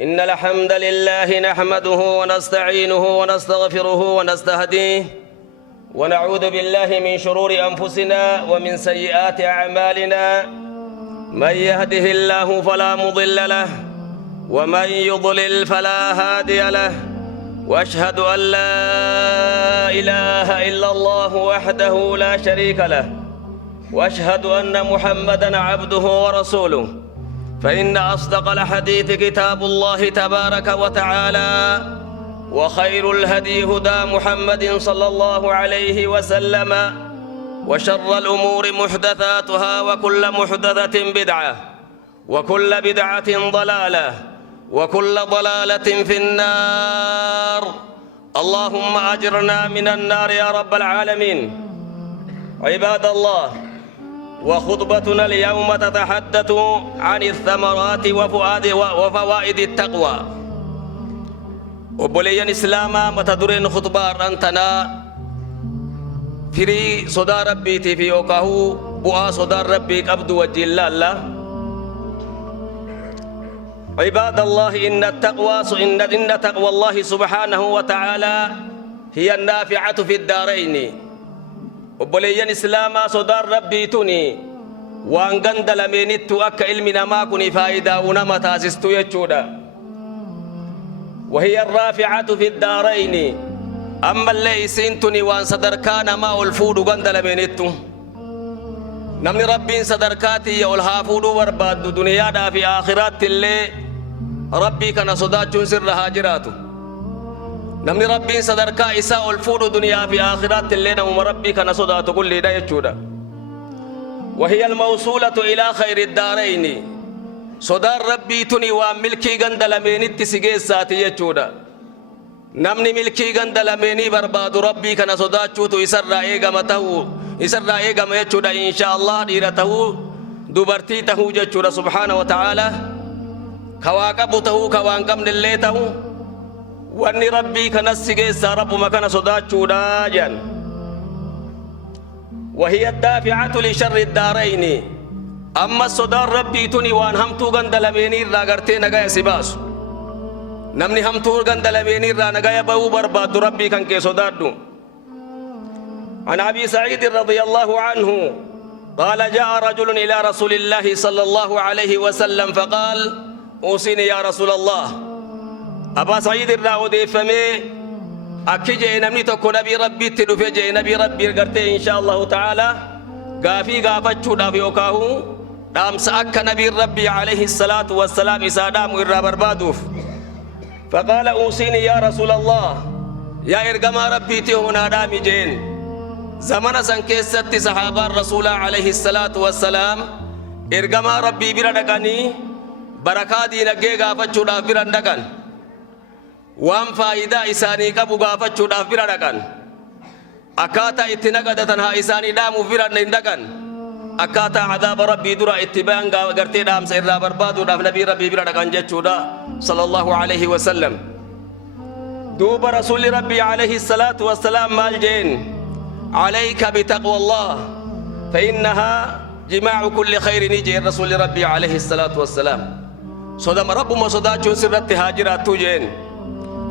إن الحمد لله نحمده ونستعينه ونستغفره ونستهديه ونعوذ بالله من شرور أنفسنا ومن سيئات أعمالنا. من يهده الله فلا مضل له ومن يضلل فلا هادي له. وأشهد أن لا إله إلا الله وحده لا شريك له وأشهد أن محمدًا عبده ورسوله. فإن أصدق الحديث كتاب الله تبارك وتعالى وخير الهدي هدى محمد صلى الله عليه وسلم وشر الأمور محدثاتها وكل محدثة بدعة وكل بدعة ضلالة وكل ضلالة في النار. اللهم أجرنا من النار يا رب العالمين. عباد الله، وخطبتنا اليوم تتحدث عن الثمرات وفوائد التقوى. وبليان إسلاما متدرين خطبة أنتنا فري صدى ربي في يوكاهو بؤا صدى ربي قبض وجل الله. عباد الله، إن تقوى الله سبحانه وتعالى هي النافعة في الدارين. وبليان إسلاما صدار ربي توني وان غندل منيتو أكا علمنا ما كوني فايدة ونما تاسستو يجودا، وهي الرافعة في الدارين. أما اللي سنتني وان صدركان ما الفود غندل منيتو نمني ربي صدركاتي يولها فودو برباد دنيا دا في آخرات اللي ربي كان صداتون سر هاجراتو. نمني ربي صدركا إساء الفود دنيا في آخرات اللي نم ربي كان صداتو كل دا يجودا. وهي الموصولة إلى خير الدارين. صدار ربي تني وملكي غندل منيت سيجيساتي يجودا. نمني ملكي غندل مني برباد ربي كان صداتو تو إسرع إيغا ما يجودا إن شاء الله ديرته دوبرتي تهو جودا سبحانه وتعالى كواكبته كوانكم نليته واني ربي كان السيجيسا رب ما كان صداتو داجان. وهي الدافعة لشر الدارين. أما الصدار ربي تني وان همتو غندل مني راغرتي نغايا سباس نمني همتو غندل مني را نغايا باو برباد ربي كان كي صدادو. عن أبي سعيد رضي الله عنه قال: جاء رجل إلى رسول الله صلى الله عليه وسلم فقال: أوصيني يا رسول الله. أبا سعيد الرأودي فمي أكي نمني تكو نبي ربي تدفع نبي ربي قرتي إن شاء الله تعالى قافتشو دافي وكاهو دام سأك نبي ربي عليه الصلاة والسلام إسادام إرى بربادوف. فقال: أوصيني يا رسول الله. يا إرقما ربي تهونا دامي جين زمن سنكيست صحابة الرسول عليه الصلاة والسلام إرقما ربي بردقاني بركاتي نقي قافتشو داف بردقان وان فائدة إساني قبو قافتشو داف بردقان أكاتا اتنقدتنها إساني دامو بردقان أكاتا عذاب ربي درا اتبان قرتي دام سيرا بربادو داف نبي ربي بردقان جتشو دا صلى الله عليه وسلم. دوب رسول ربي عليه الصلاة والسلام مالجين: عليك بتقوى الله فإنها جماع كل خير. نيجي رسول ربي عليه الصلاة والسلام صدام رب ما صداتشو سرت هاجرات توجين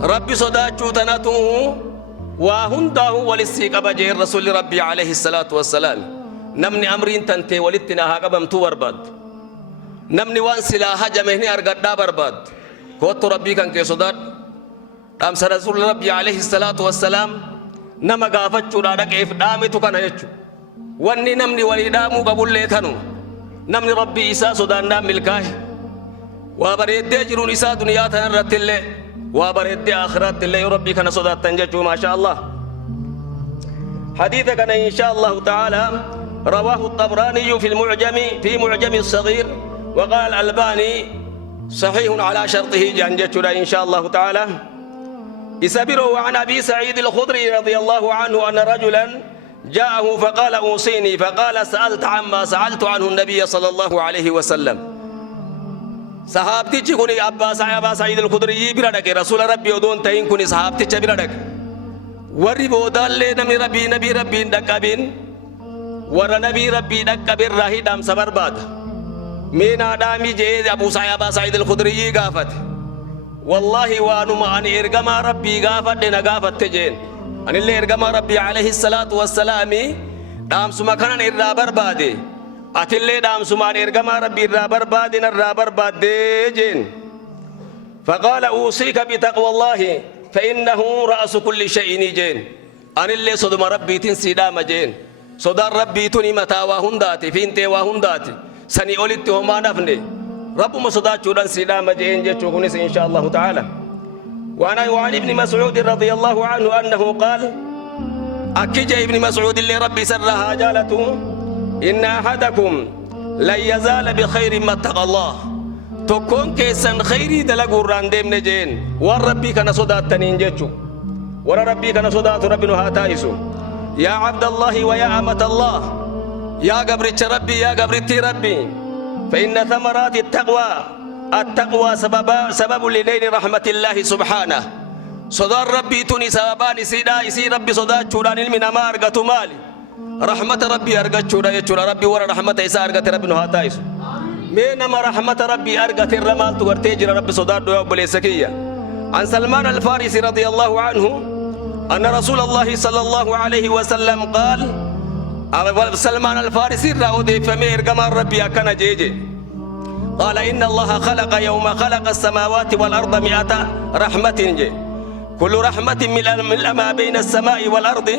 ربي صداتشو تناتو وهنده ولسيك أبجي رسول ربي عليه الصلاة والسلام. نمني أمرين تنتي ولتنا هاقبم تو برباد نمني وان سلاها جمهني أرقدا برباد كوت ربي كان كي صدات أمس رسول ربي عليه الصلاة والسلام نما قافتشو دادا كيف دامي تكنا يجو واني نمني ولدامو قبول ليتنو نمني ربي إساء صدان نام ملكاه وابريد جرون إساء دنيا تنرت اللي وابريد آخرات اللي ربي كان صدات تنججو ما شاء الله. حديث كان إن شاء الله تعالى رواه الطبراني في معجم الصغير وقال الألباني صحيح على شرطه جنججو إن شاء الله تعالى. يسبره عن أبي سعيد الخدري رضي الله عنه أن رجلا جاءه فقال: أوصيني. فقال: سألت عما سألت عنه النبي صلى الله عليه وسلم. صحابتي كوني أبا سعيد الخدري بردك رسول ربي ودون تين كوني صحابتي بردك ورّي بودال لي نبي ربي دكابين ور نبي ربي دكابين راهي دام سبر باد مين آدمي جه أبا سعيد الخدري قافت والله وانما أن إرجما ربي غافت نغافت تجين أن اللي إرجما ربي عليه الصلاة والسلام دام سمكان الرابر بادي أتلي دام سمان إرجما ربي الرابر بادي الرابر بادي جين فقال أوصيك بتقوى الله فإنه رأس كل شيء جين أن اللي صدم ربي تنسيدا مجين صدر ربي تني متى وهنداتي فينتي وهنداتي سني أولدت وما نفني رب مصدات شوران سيدا مجين جتشوكنس إن شاء الله تعالى وعن ابن مسعود رضي الله عنه أنه قال أكج ابن مسعود اللي ربي سرها جالته إن أحدكم لن يزال بخير ما اتقى الله تكون كيسان خيري دلقوا الرانديم نجين والربي كان صدات تنين جتشو ورا ربي كان صدات ربنا هاتايسو يا عبد الله ويا أمة الله يا قبرتش ربي يا قبرتي ربي فإن ثمرات التقوى سبب لنيل رحمة الله سبحانه صدار ربي توني سببان سيدا يسي ربي صدات شوران المنا ما أرغتو مالي رحمة ربي أرغت شورا يشورا ربي ورا رحمة إسا أرغت ربي نهاتايس مينما رحمة ربي أرغت الرمال تغرتيجر ربي صدات دواب بليسكية عن سلمان الفارسي رضي الله عنه أن رسول الله صلى الله عليه وسلم قال سلمان الفارسي رأودي فمير كما ربي أكن جيجي قال إن الله خلق يوم خلق السماوات والأرض 100 رحمة جي كل رحمة من ما بين السماء والأرض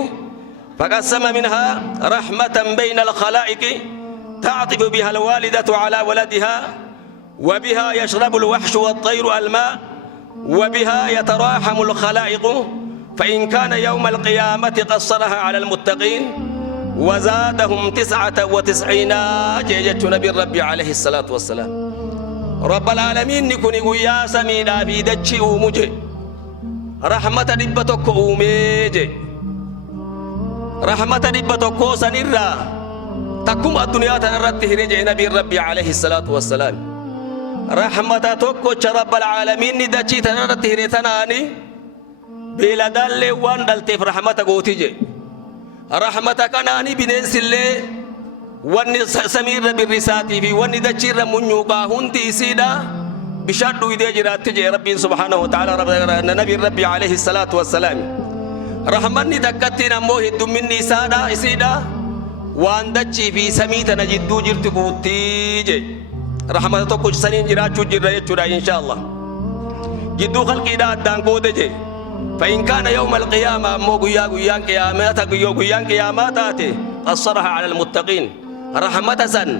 فقسم منها رحمة بين الخلائق تعطف بها الوالدة على ولدها وبها يشرب الوحش والطير الماء وبها يتراحم الخلائق فإن كان يوم القيامة قصرها على المتقين وزادهم 99 جيجة نبي ربي عليه الصلاة والسلام رب العالمين نكوني ويا سمينا في دتشي ومجي رحمة دبتك أوميجي رحمة دبتك سنرى تكم الدنيا تنرد هرجي نبي ربي عليه الصلاة والسلام رحمة تكو رب العالمين دتشي تنرد هرتناني بلا دل وان دلتف رحمة قوتيجي رحمتك أناني بنيس اللي واني سمير بالرساتي في واني دجير منيوقا هندي سيدا بشادو إذا جرات تجي ربي سبحانه وتعالى نبي ربي عليه الصلاة والسلام رحمني دكتي نموه الدمني سادا سيدا وان دجي في سميتنا جدو جرت قوتيجي رحمتك سنين جرات جرات يجرا إن شاء الله جدو خلقي دا دان قودجي فإن كان يوم القيامة مو قيان قيامات قيان قيامات قصرها على المتقين رحمة سن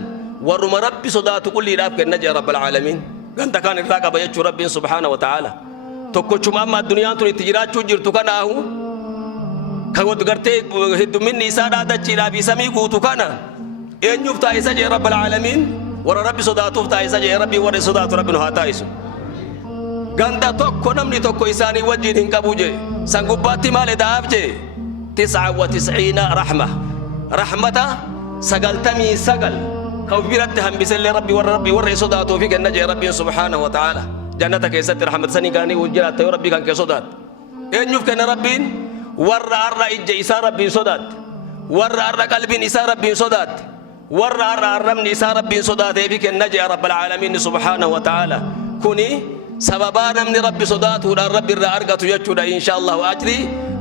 ورم ربي صدات كل راب كنجي رب العالمين قنت كان الراقب يجو ربي سبحانه وتعالى تكوشم أما الدنيا تري تجرات تجر تكناه كود غرتي هد مني سادا تجرا بسمي قوتكنا إن يفتا يسجي رب العالمين ور ربي صدات يفتا يسجي ربي ور صدات ربنا هاتايسو ganda tokko namni tokko isaanii wajjin hin qabu je sangubbaatti maal edaaf je 99 rahmata 99 ka biratti hambiselle rabbi warra sodaatu fi kenna je rabbi subhanahu wa ta'ala jannata keessatti rahmat sani gaanii wajjiraat tayo rabbi kan ke sodaat eenyuf kenna rabbiin warra arra ijja isaa rabbiin sodaat warra arra qalbiin isaa rabbiin sodaat warra arra arramni isaa rabbiin sodaatee fi kenna je rabbal alamin subhanahu wa ta'ala kuni سببا نمني ربي صداته ودان ربي الرا أرقته يجودا إن شاء الله أجري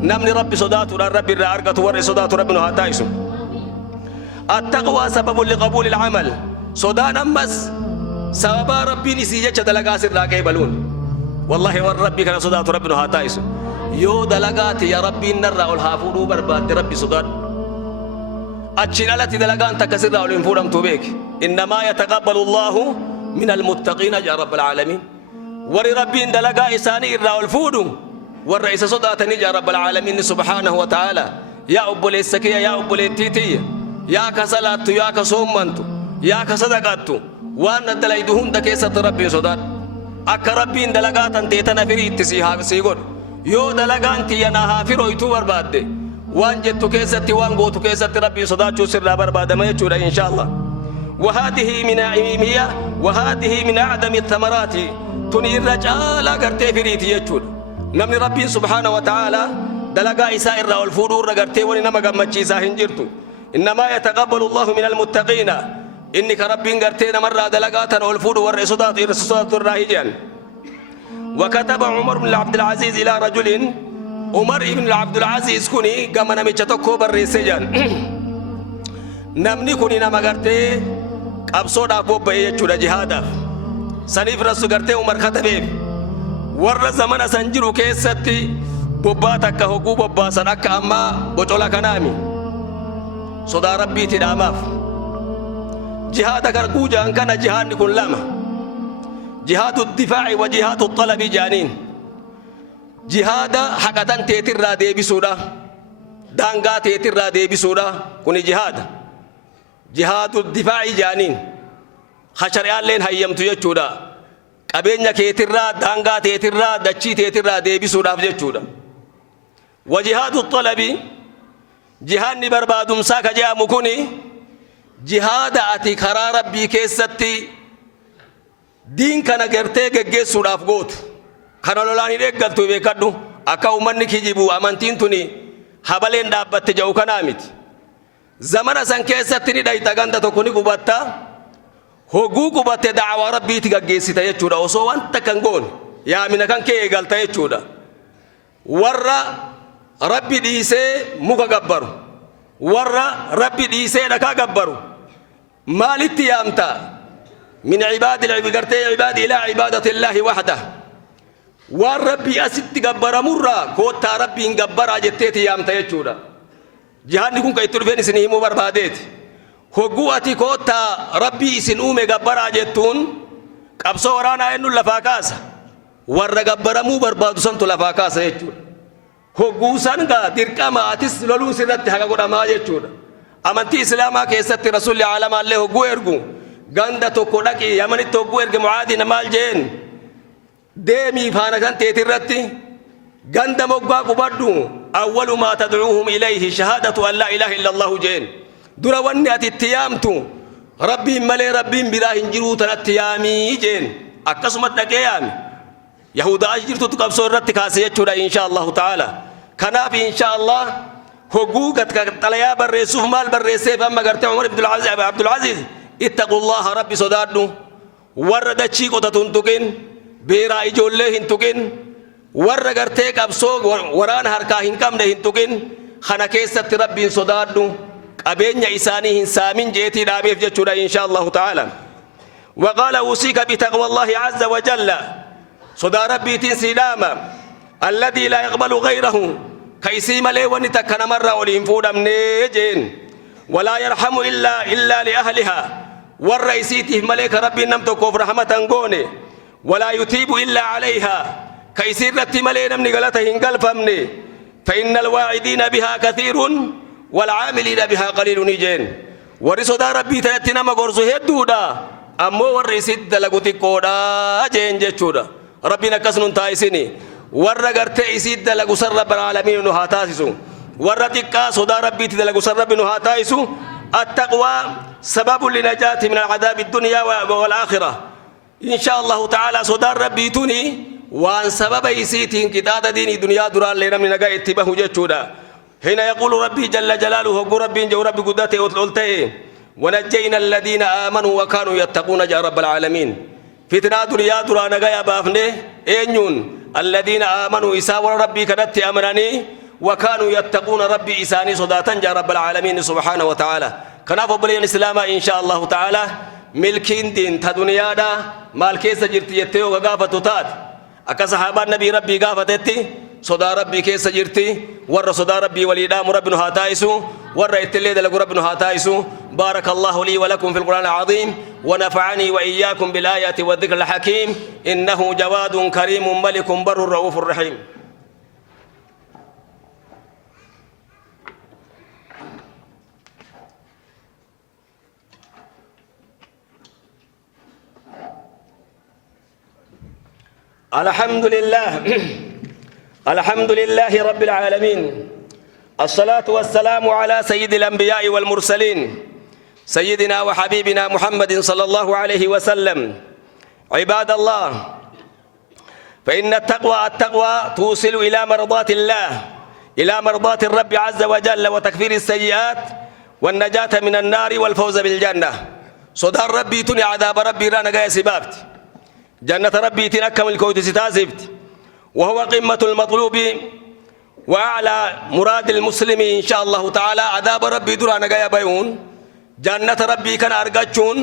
نمني ربي صداته ودان ربي الرا أرقته وري صداته ربنا هاتايسو التقوى سبب لقبول العمل صدان أمس سببا ربي نسيجة دلقاس الراقي بلون والله والربي كان صداته ربنا هاتايسو يو دلقات يا ربي نرى والحافظ برباد ربي صدات أتشنالتي دلقان تكسر والانفورم توبيك إنما يتقبل الله من المتقين يا رب العالمين ور ربي دلقا إساني إرى والفودو والرئيس صداتني يا رب العالمين سبحانه وتعالى يا أبو السكية يا أبو التيتية يا كسلات يا كسومنت يا كصدقات وأن دلائدهم دكيسة ربي صدات أك ربي دلقا تنتيتنا فريد تسيها سيقول يو دلقا أنتي يناها فرو يتوبر بعد وان جتو كيسة وان قوتو كيسة ربي صدات شو سر برباد ما يجودا إن شاء الله وهذه من أعدم الثمرات تنير رجال غرتي فريتي يجود نمني ربي سبحانه وتعالى دلقا إسائر والفرور غرتي ونما غمچيسا هنجرتو إنما يتقبل الله من المتقين إنك ربي غرتي مرة دلقا والفرور والرسودات الراهجان وكتب عمر بن عبد العزيز إلى رجل عمر بن عبد العزيز كوني كما نمشتكو بالرسجان نمني كوني نمغرتي أبصود أبو بيجودا جهادا سنيف رسو غرتي عمر كتبه ور زمن سنجرو كيستي بوباتا كهوغو بوباسا أكا أما بوچولا كنامي صدا ربي تداماف جهاد كركوجا أن كان جهاد كن لما جهاد الدفاع وجهاد الطلب جانين جهاد حقا تيتر را دي بسودا دانغا تيتر را دي بسودا كوني جهاد جهاد الدفاع جانين خشريان لين هيمتو يجودا قبينيا كيتر را دانغا تيتر را دچي تيتر را دي بسودا فجودا وجهاد الطلب جهاد بربادم ساكا جاء مكوني جهاد أتي خرا ربي كيستي دين كان غرتي گگے سوداف گوت كان لولاني دگل تو بكدو اكا ومن كيجيبو امانتين توني حبلين دابت جو كنامت زمن سان كيستني داي تاغاندا تو كوني غباتا هوغو غبات دعوة ربي تگگé سيتا يچودا وسو وانت كانغون يا من كان كي غلتا يچودا ورا ربي ديسه موكا غبرو ورا ربي ديسه دكا غبرو مالك يامتا من عباد العباد عباد إلى عبادة الله وحده والربي أسد غبر مرة كوتا ربي غبر أجتيت يامتا يجودا جهان نكون كي ترفين سنه مبربادت هقواتي كوتا ربي سنوم غبر أجتون قبصو ورانا إنو لفاكاسا ور غبر مبربادو سنتو لفاكاسا يجودا هقوسان غا دركاما أتس لولو سنت حقا قد ما يجودا أمانتي إسلاما كيست رسول العالم الله هقو إرقو غاندا توكو داكي يمني توكو إرق معادي نمال جين ديمي فانا كان تيترتي غاندا مقبا قبادو أول ما تدعوهم إليه شهادة أن لا إله إلا الله جين دورا واني أتتيامتو ربي ملي ربي براه انجرو تنتيامي جين أكسمت دكيامي يهودا أجرتو تقبصو الرتي كاسية إن شاء الله تعالى كنافي إن شاء الله حقوقت كتليا بالرسوف مال بالرسيف أما قرتي عمر بن عبد العزيز اتقوا الله ربي صدادو ورد تشيكو تتنتقين بيرا إجولي هنتقين ورد قرتي كبسو وران هركا هنكم ده هنتقين خنا كيست ربي صدادو أبين إساني هنسامين جيتي داميف جتشورا إن شاء الله تعالى وقال أوصيك بتقوى الله عز وجل صدا ربي تنسيلاما الذي لا يقبل غيره كيسي ملي ونتكنا مرة ولينفودا منيجين ولا يرحم إلا لأهلها والرئيسيته ملك ربي نمتو كوف رحمة قوني ولا يتيب إلا عليها كيسير رتي ملي نمني غلطة هنقل فمني فإن الواعدين بها كثير والعاملين بها قليل نيجين ورسو دا ربي تأتينا مغرزو هدودا أمو ورسيد دلقوتي كودا جين جيشودا ربي نكسنون تايسيني ورغرتي إسيد دلقو سر رب العالمين نهاتاسسو ورتكا صدا ربي تدلقو سر رب نهاتاسسو التقوى سبب لنجاة من العذاب الدنيا والآخرة إن شاء الله تعالى صدا ربي توني وان سبب يسيتين كتاب دين الدنيا دران لنا من نجاة اتباه جتشودا هنا يقول ربي جل جلاله هو ربي جو ربي قدته وتلته ونجينا الذين آمنوا وكانوا يتقون جاء رب العالمين فتنة دنيا دران نجاة بافنه إنيون الذين آمنوا إساور ربي كدت أمراني وكانوا يتقون ربي إساني صداتا جاء رب العالمين سبحانه وتعالى كناف بلي الإسلام إن شاء الله تعالى ملكين دين تدنيا دا مالكيس جرتي يتيو غافة تات أكا صحابة النبي ربي غافة تتي صدا ربي كيس جرتي ور صدا ربي وليدام ربنا هاتايسو ور اتليد لك ربنا هاتايسو بارك الله لي ولكم في القرآن العظيم ونفعني وإياكم بالآيات والذكر الحكيم إنه جواد كريم ملك بر رؤوف الرحيم الحمد لله الحمد لله رب العالمين الصلاة والسلام على سيد الأنبياء والمرسلين سيدنا وحبيبنا محمد صلى الله عليه وسلم عباد الله فإن التقوى توصل إلى مرضات الله إلى مرضات الرب عز وجل وتكفير السيئات والنجاة من النار والفوز بالجنة صدى ربي تني عذاب ربي رانا جاي سبابت جنة ربي تنكم الكوت ستازفت وهو قمة المطلوب وأعلى مراد المسلم إن شاء الله تعالى عذاب ربي درانا قايا بيون جنة ربي كان أرقاتشون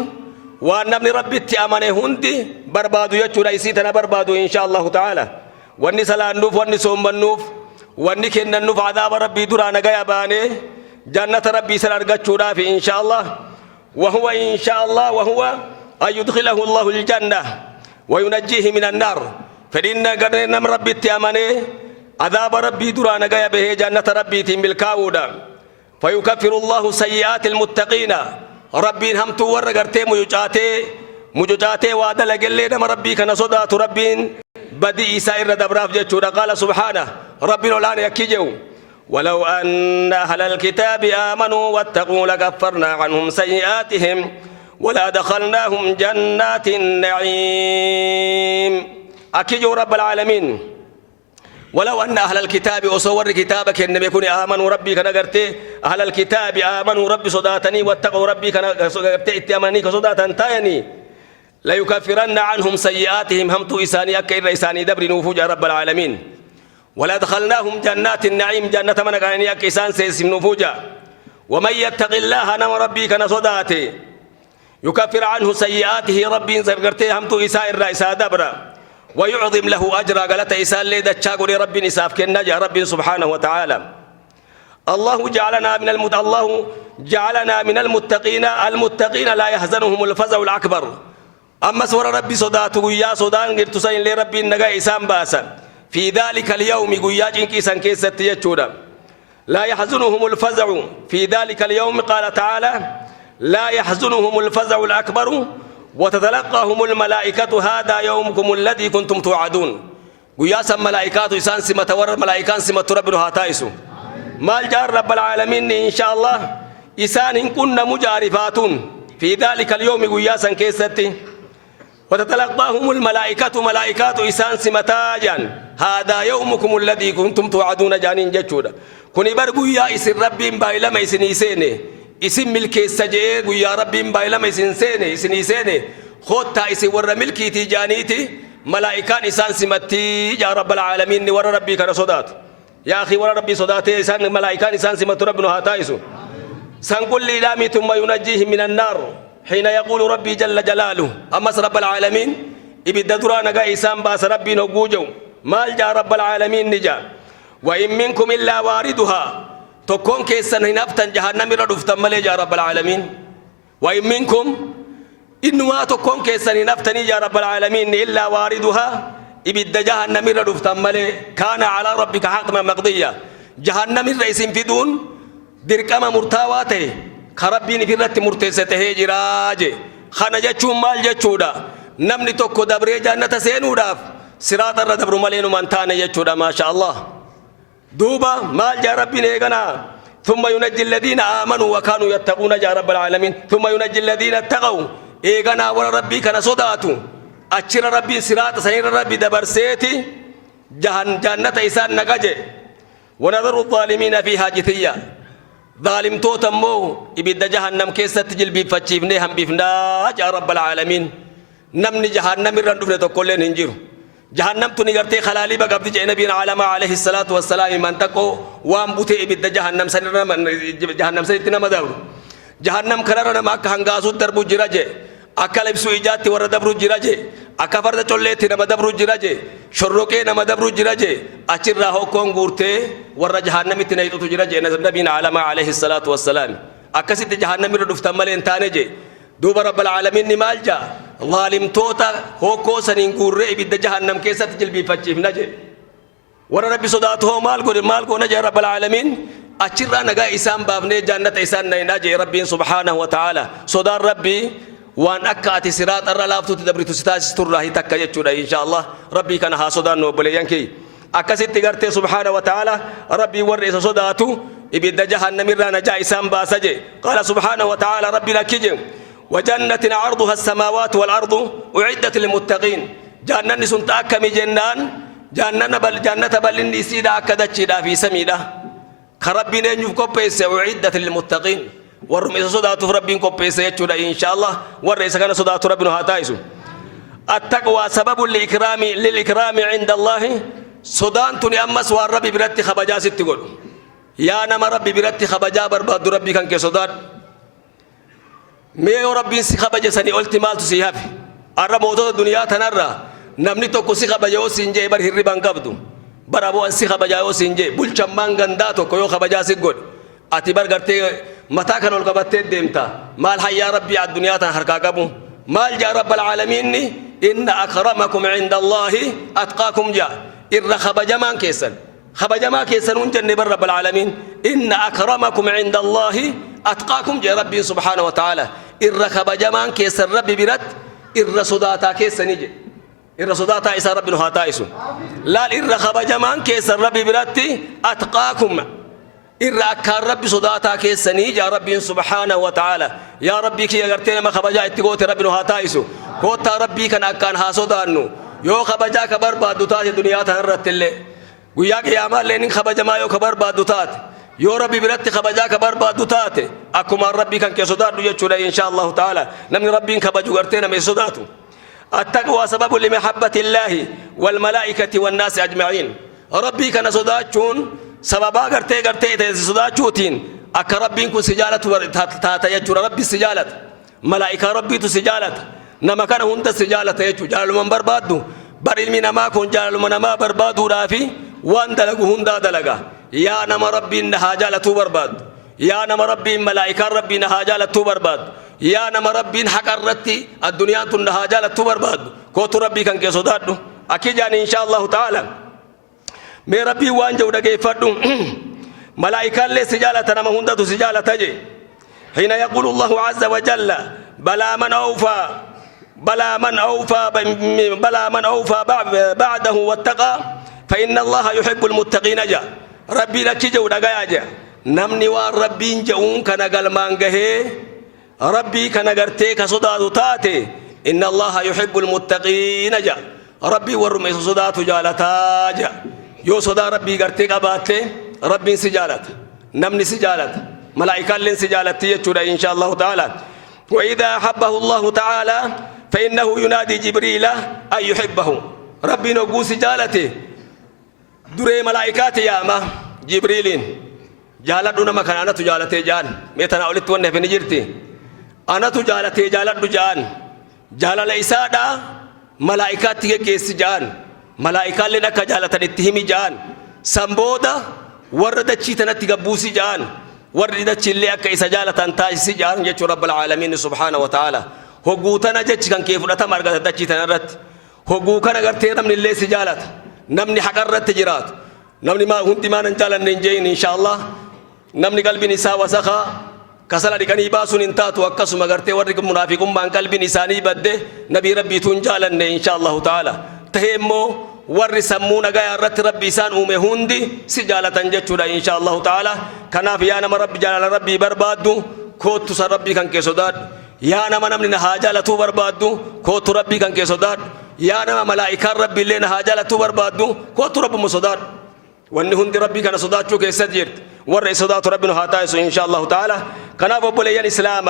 وأن ابن ربي تأمنه هندي بربادو يجو رئيسيتنا بربادو إن شاء الله تعالى واني سلا النوف واني سوم النوف واني كن النوف عذاب ربي درانا قايا باني جنة ربي سلا أرقاتشو رافي إن شاء الله وهو إن شاء الله وهو أن يدخله الله الجنة وينجيه من النار فإن قرنا من ربي تأمنه عذاب ربي درانا قايا به جنة ربي تيم بالكاودا فيكفر الله سيئات المتقين ربي همتو ورقرتي مجوجاتي وعدل قلنا من ربي كان صدات ربي بدي إسائر دبراف جتشورا قال سبحانه ربي الآن يكيجو ولو أن أهل الكتاب آمنوا واتقوا لكفرنا عنهم سيئاتهم ولا دخلناهم جنات النعيم أكيجو رب العالمين ولو أن أهل الكتاب أصور كتابك إنما يكون آمنوا ربي كان قرتي أهل الكتاب آمنوا ربي صداتني واتقوا ربي كان قرتي اتماني كصداتا تايني لا يكفرن عنهم سيئاتهم همتو إساني أكير إساني دبر نوفوج رب العالمين ولا دخلناهم جنات النعيم جنة من قاني أكيسان سيسم نوفوجا ومن يتق الله نم ربي كان صداتي يكفر عنه سيئاته ربي قرتي همتو إسائر رئيسا دبر ويعظم له أجرا قالت إسان ليدا تشاقل رب نساف كنجا رب سبحانه وتعالى الله جعلنا من المتقين لا يحزنهم الفزع الأكبر أما سور ربي صدات قويا صدان قرتسين لربي النقا إسان باسا في ذلك اليوم قويا جنكيسان كيسة يجودا لا يحزنهم الفزع في ذلك اليوم قال تعالى لا يحزنهم الفزع الأكبر وتتلقاهم الملائكة هذا يومكم الذي كنتم توعدون قياسا ملائكات إسان سمة ور ملائكان سمة ربنا هاتايسو مال جار رب العالمين إن شاء الله إسان إن كنا مجارفات في ذلك اليوم قياسا كيستي وتتلقاهم الملائكة ملائكات إسان سمتاجا هذا يومكم الذي كنتم توعدون جانين جتشودا كوني برقو يا إسن ربي بايلما إسن إسيني اسم ملكي سجيه يا ربي بايلما إسن سيني إسن إسيني خوتا إسن ور ملكي تيجانيتي ملائكان إسان سمتي يا رب العالمين ور ربي كان صدات يا أخي ور ربي صداتي إسان ملائكان إسان سمت ربنا هاتايسو سنقول لي ثم ينجيه من النار حين يقول ربي جل جلاله أمس رب العالمين إبدا درانا إسان باس ربي نقوجو مال جا رب العالمين نجا وإن منكم إلا واردها تكون كيسن هنفتن جهنم ردفتن ملي جا رب العالمين وإن منكم إنما تكون كيسن هنفتن جا رب العالمين إلا واردها إبدا جهنم ردفتن ملي كان على ربك حتما مقضية جهنم الرئيس في دون دركما مرتاواته خربين في رت مرتسته جراج خنا جچوم مال جچودا نمني توكو دبري جنة سينوداف صراط الردبر ملين منتان جچودا ما شاء الله دوبا مال جا ربي نيغنا ثم ينجي الذين آمنوا وكانوا يتقون جا رب العالمين ثم ينجي الذين اتقوا إيغنا ور ربي كان صداتو أشر ربي صراط سير ربي دبر سيتي جنة إسان نقجي ونذر الظالمين فيها جثيا ظالم توتمو إبدا جهنم كيسة تجلبي فتشيفني هم بيفنا جا رب العالمين نمني جهنم الرندوف لتقولين هنجيرو جهنم تنيغرتي خلالي بقبض جاء نبينا عليه الصلاة والسلام من تقو وام بوتي إبدا جهنم سنرنا جهنم سنتنا مدبر جهنم كررنا ماك هنغاسو دربو جراجي أكا لبسو إجاتي ورد دبرو جراجي أكا فرد چوليتي نما دبرو جراجي شروكي نما دبرو جراجي أچر راهو كون غورتي ورد جهنم تنيتو تجراجي نبينا عليه الصلاة والسلام أكا ست جهنم ردفتا ملين تانجي دوب رب العالمين نمال جا ظالم توتا هو كوسن غوري بيد جهنم كيسة جلبي فتشيف نجي ور ربي صداته مال كو نجي رب العالمين أچر نغا إسان بابني جنة إسان نجي ربي سبحانه وتعالى صدار ربي وان أكاتي صراط الرلافتو تدبرتو ستاس تراه تكا يجودا إن شاء الله ربي كان حاسدان وبليانكي أكاسيت تغرتي سبحانه وتعالى ربي ورئيس صداتو إبدا جهنم رانا جا إسان باسجي قال سبحانه وتعالى ربي لكيجي وجنة عرضها السماوات والأرض أعدت للمتقين جنة سنتاك من جنة بل نسيدا كدتشدا في سميدا خربي نينيف كوبيس أعدت للمتقين ورم إذا صداتو ربين كوبيس يجودا إن شاء الله ورئيس كان صداتو ربنا هاتايسو التقوى سبب للإكرام عند الله صدان تني أمس والرب برتي خبجا ست تقول يا نما ربي برتي خبجا برباد ربي كان كصدان ميو ربي سي خبجا سني قلت مال تسيهف الرب موتو الدنيا تنرى نمني توكو سي خبجا وسنجي بر هربان قبدو برابو أن سي خبجا وسنجي بول شمان غنداتو كيو خبجا سيقول أتبر قرتي متى كانوا القبتين ديمتا مال حيا ربي على الدنيا تنحركا قبو مال جاء رب العالمين إن أكرمكم عند الله أتقاكم جاء إر خبجمان كيسن خبجما كيسن ونجن رب العالمين إن أكرمكم عند الله أتقاكم جاء ربي سبحانه وتعالى إر خبجمان كيسن ربي برد إر صداتا كيسن يجي إر صداتا إسا ربي نهاتا إسو لا إر خبجمان كيسن ربي برد أتقاكم إر أكار ربي صداتا كيسن يجي ربي سبحانه وتعالى يا ربي كي أغرتين ما خبجا اتقوت ربي نهاتا إسو كوتا ربي كان أكان هاسو دانو يو خبجا كبر بادو تات دنيا تهرت اللي وياك يا مال لين خبجا ما يو كبر بادو تات يو ربي برت خبجا كبر بادو تات أكما ربي كان كسودات يجونا إن شاء الله تعالى نمن ربي كبجو غرتين من سوداتو التقوى سبب لمحبة الله والملائكة والناس أجمعين ربي كان سوداتون سببا غرتي سوداتوتين أك ربي كن سجالة تات يجور ربي سجالة ملائكة ربي تسجالة نما كان هند سجالة يجو جال من بربادو بريل من ما كون جال من ما بربادو رافي وان دلقو هندا دلقا يا نما ربي إنها جالة برباد يا نما ربي ملائكة ربي إنها جالة برباد يا نما ربي حق الرتي الدنيا تنها جالة برباد كوت ربي كان كيسودادو أكيد يعني إن شاء الله تعالى مي ربي وان جودا كيفادو ملائكة اللي سجالة نما هندا سجالة تجي حين يقول الله عز وجل بلا من أوفى بعده واتقى فإن الله يحب المتقين جاء ربي لك جودا جاء نمني والربي جون كان قلمان ربي كان قرتي كصداد تاتي إن الله يحب المتقين جاء ربي ورمي صداد جالتا جاء يو صدا ربي قرتي قباتي ربي سجالت نمني سجالت ملائكة لن سجالت يجودا إن شاء الله تعالى وإذا أحبه الله تعالى فإنه ينادي جبريل أن يحبه ربي نقول سجالته دري ملائكات يا ما جبريل جالت دون مكان أنا تجالته جان ميتنا أولت ونه في نجرتي أنا تجالته جالت جان جال ليسادا ملائكات كيس جان ملائكة لنا كجالت نتهم جان سامبودا ورد تشيتنا تجبوسي جان ورد تشيلي كيس جالت أنتاج جان يجو رب العالمين سبحانه وتعالى هوغوتنا جتش كان كيف نتا مارغا تدچي تنرت هوغوكنا غرتي نمني اللي سجالت نمني حقرت تجرات نمني ما هنتي ما ننجالن ننجين ان شاء الله نمني قلبي نساء وسخا كسلا دكني باسون انتات وكسما غرتي ورق منافقون بان قلبي نساني بده نبي ربي تنجالن ان شاء الله تعالى تهمو ور سمونا غيا رت ربي سان اومه هندي سجالة جچودا ان شاء الله تعالى كنا في انا ربي جلال ربي بربادو كوت ربي كان كسوداد يا نما نمن حاجة بربادو كوت ربي كان كسوداد يا نما ملائكة ربي لنا حاجة بربادو كوت رب مسوداد وان هندي ربي كان صداد شو كيسجر ور صداد ربنا هاتايسو ان شاء الله تعالى كنا بقولي الاسلام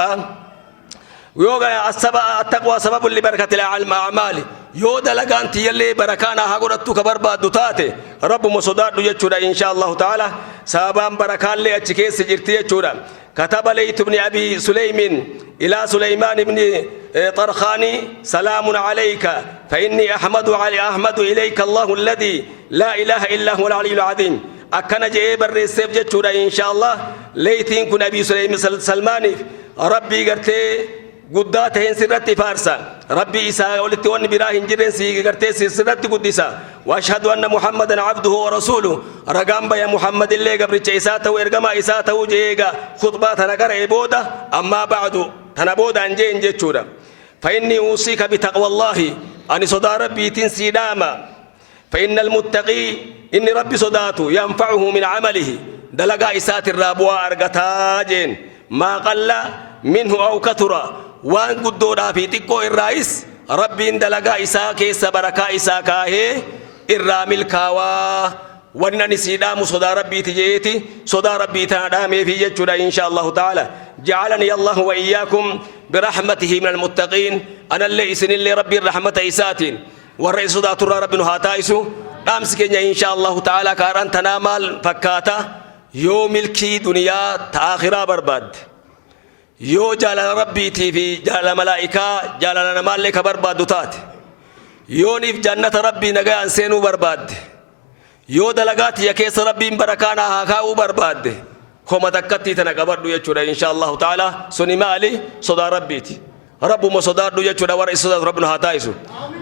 ويوغا التقوى سبب لبركة الأعمال يودا لغانت يلي بركانا هاغورتو كبربادو تاتي رب مسوداد يجودا ان شاء الله تعالى سابان بركان لي اتشكيس جرتي يجودا كتب ليت بن أبي سليم إلى سليمان بن طرخاني سلام عليك فإني أحمد إليك الله الذي لا إله إلا هو العلي العظيم أكن جيب الرسيف جتشورا إن شاء الله ليتين كن أبي سليم سلماني ربي قرتي قداتهن سرتي فارسا ربي إساء ولدت وان براهن جرين سي قرتي سرتي قدسا وأشهد أن محمدا عبده ورسوله رقام بيا محمد اللي قبل إساته وإرقما إساته جيغا خطبات نقر عبودة أما بعد تنبودا أنجين جتشورا فإني أوصيك بتقوى الله أن صدى ربي تنسي داما فإن المتقي إن ربي صداته ينفعه من عمله دلقا إسات الرابوا أرقتاجين ما قل منه أو كثر وان قدودا في تقو الرئيس ربي دلقا إسا كيس بركا إسا كاهي الرامل كاوا وانني سيدام صدى ربي تجيتي صدى ربي تنادامي في ججودا إن شاء الله تعالى جعلني الله وإياكم برحمته من المتقين أنا اللي إسن اللي ربي الرحمة إساتين والرئيس ذات رب هاتايسو أمسك إن شاء الله تعالى كاران تنامال فكاتا يوم الكي دنيا تآخرا برباد يو جلال ربي في جلال ملائكة جلال مالك برباد تات يو نف جنة ربي نجا أنسينو برباد يو دلقات يكيس ربي بركانا هاكاو برباد كما تكتي تنقبر يجودا إن شاء الله تعالى سني مالي صدى ربيتي رب مصدار يجودا ورئيس ربنا هاتايسو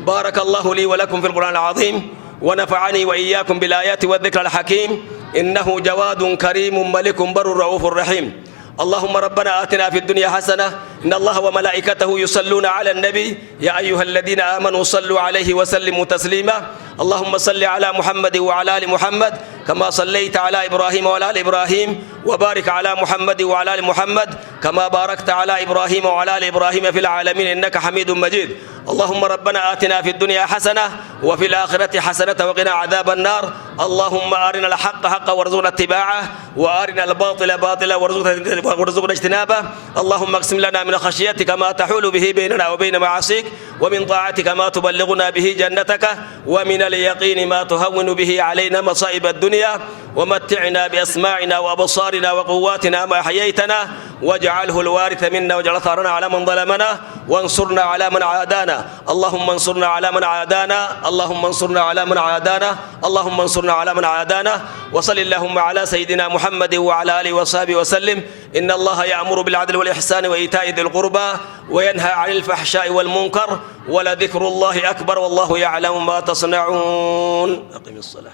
بارك الله لي ولكم في القرآن العظيم ونفعني وإياكم بالآيات والذكر الحكيم إنه جواد كريم ملك بر رؤوف رحيم اللهم ربنا آتنا في الدنيا حسنة إن الله وملائكته يصلون على النبي يا أيها الذين آمنوا صلوا عليه وسلموا تسليما اللهم صل على محمد وعلى آل محمد كما صليت على إبراهيم وعلى آل إبراهيم وبارك على محمد وعلى آل محمد كما باركت على إبراهيم وعلى آل إبراهيم في العالمين إنك حميد مجيد اللهم ربنا آتنا في الدنيا حسنة وفي الآخرة حسنة وقنا عذاب النار اللهم أرنا الحق حقا وارزقنا اتباعه وأرنا الباطل باطلا وارزقنا اجتنابه اللهم اقسم لنا من خشيتك ما تحول به بيننا وبين معاصيك ومن طاعتك ما تبلغنا به جنتك ومن اليقين ما تهون به علينا مصائب الدنيا ومتعنا بأسماعنا وأبصارنا وقواتنا ما أحييتنا واجعله الوارث منا واجعل ثارنا على من ظلمنا وانصرنا على من عادانا اللهم انصرنا على من عادانا اللهم انصرنا على من عادانا اللهم انصرنا على من عادانا وصل اللهم على سيدنا محمد وعلى آله وصحبه وسلم إن الله يأمر بالعدل والإحسان وإيتاء ذي القربى وينهى عن الفحشاء والمنكر ولذكر الله أكبر والله يعلم ما تصنعون أقم الصلاة